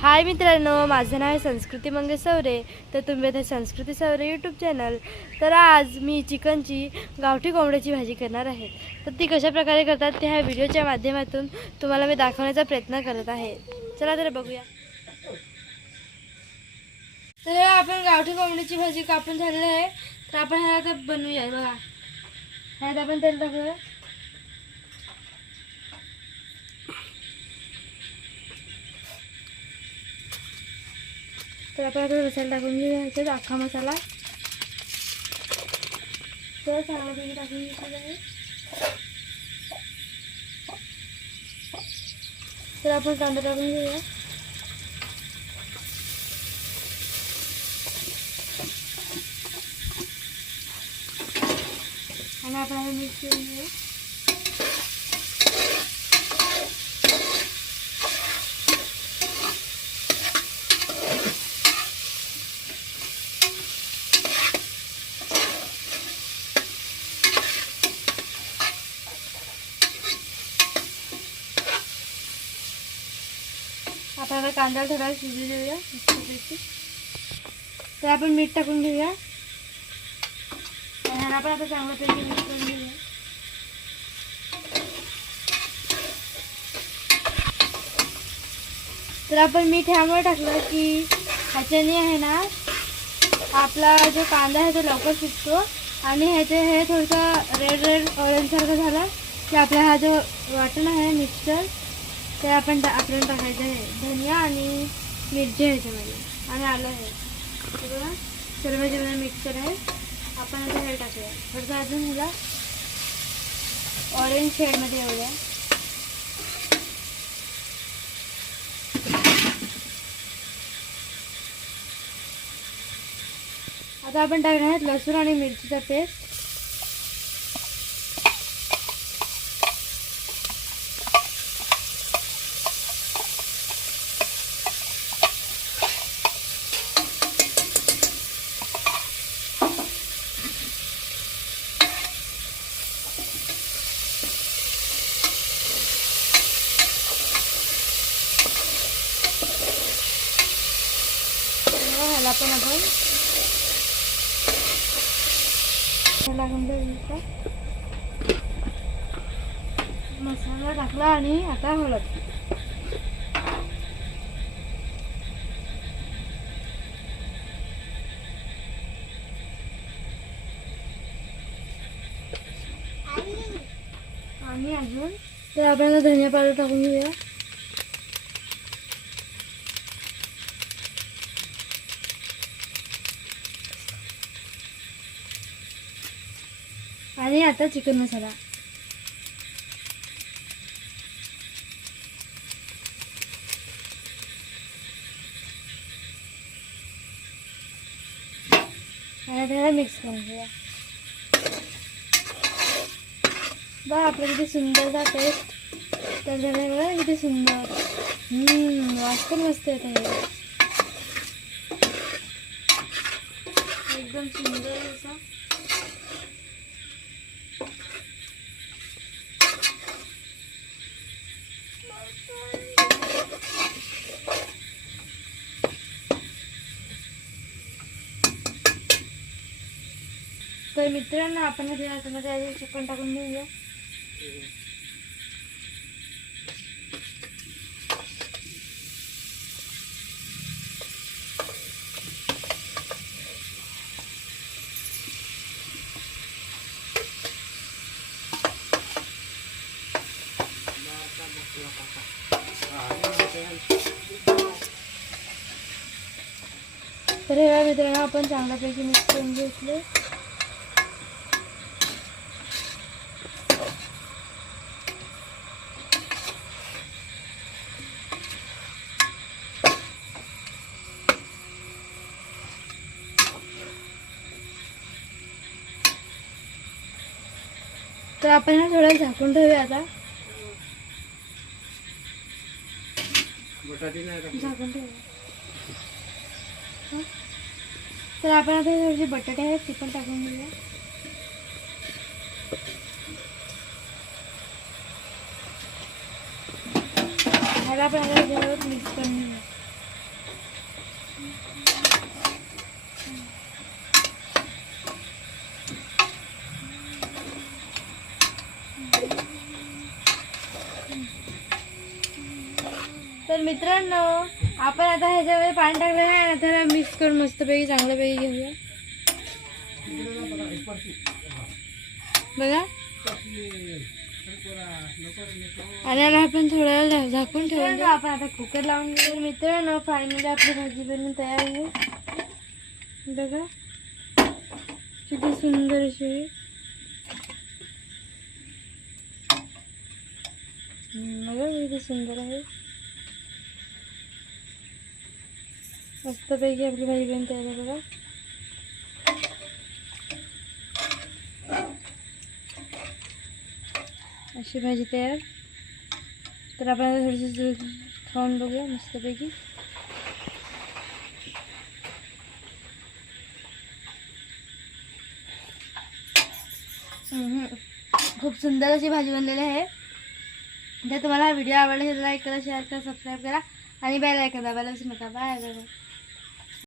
हाय मित्रांनो माझं नाव आहे संस्कृती मंगेश सवरे तर तुम्ही आता संस्कृती सवरे यूट्यूब चॅनल तर आज मी चिकनची गावठी कोंबड्याची भाजी करणार आहे. तर ती कशा प्रकारे करतात ते ह्या व्हिडिओच्या माध्यमातून तुम्हाला मी दाखवण्याचा प्रयत्न करत आहे. चला तर बघूया. तर आपण गावठी कोंबड्याची भाजी कापून झालेली आहे. तर आपण ह्याला आता बनवूया बघा. ह्यात आपण तेल टाकूया. तर आपण आता मसाला टाकून घेऊया ह्याच्यात अख्खा मसाला तर चांगल्यापैकी टाकून घ्यायचं आहे तर आपण कांदा टाकून घेऊया आणि आपण आता मिक्स करून घेऊया आता आता कांदा थोडा शिजू देऊया तर आपण मीठ टाकून घेऊया. आणि आपण पण आता चांगल्यापैकी मीठ करून घेऊया. तर आपण मीठ ह्यामुळे टाकलं की ह्याच्याने आहे ना आपला जो कांदा आहे तो लवकर शिजतो आणि ह्याचे हे थोडंसं रेड रेड ऑरेंजसारखं झालं की आपला हा जो वाटण आहे मिक्सर ते आपण आपल्याला टाकायचं आहे धनिया आणि मिरची ह्याच्यामध्ये आणि आलं आहे हे बघा. सर्व जेवण मिक्सर आहे. आपण आता हे टाकूया. थोडंसं अजून ह्याला ऑरेंज शेडमध्ये येऊया आता आपण टाकणार आहे लसूण आणि मिरचीचा पेस्ट ह्याला आपण ह्याला मसाला टाकला आणि आता हळद आणि अजून तर आपण आता धनिया पावडर टाकून घेऊया. आणि आता चिकन मसाला. आणि मिक्स करून घेऊया. बा आपलं किती सुंदर टेस्ट तर झालं बघा किती सुंदर. हम्म, वास पण मस्त येत आहे एकदम सुंदर असं. तर मित्रांनो आपण घरी याच्यामध्ये आधी चिकन टाकून घेऊया. तर या मित्रांनो आपण चांगल्यापैकी मिक्स करून घेतले. तर आपण ना थोडं झाकून ठेवूया आता. झाकून ठेवूया. हं? तर आपण आता थोडेसे बटाटे आहेत ते पण टाकून घेऊया. ह्याला पण आता मिक्स करून घेऊया. तर मित्रांनो आपण आता ह्याच्यामध्ये पाणी टाकलेलं आहे. त्याला मिक्स करून मस्तपैकी चांगल्यापैकी घेऊया. बघा. आणि याला आपण थोड्या वेळ झाकून ठेवून आपण आता कुकर लावून घेऊ तर मित्रांनो फायनली आपली भाजी बनवून तयार आहे. बघा. किती सुंदर अशी बघा किती सुंदर आहे. मस्तपैकी आपली भाजी बनवून तयार आहे बघा अशी भाजी तयार। तर आपण थोडीशी खाऊन बघूया सुंदर अशी भाजी बनलेली आहे। जर तुम्हाला हा लाईक करा शेअर करा सबस्क्राईब करा आणि बेल ऐका दाबायला विसरू नका. Bye bye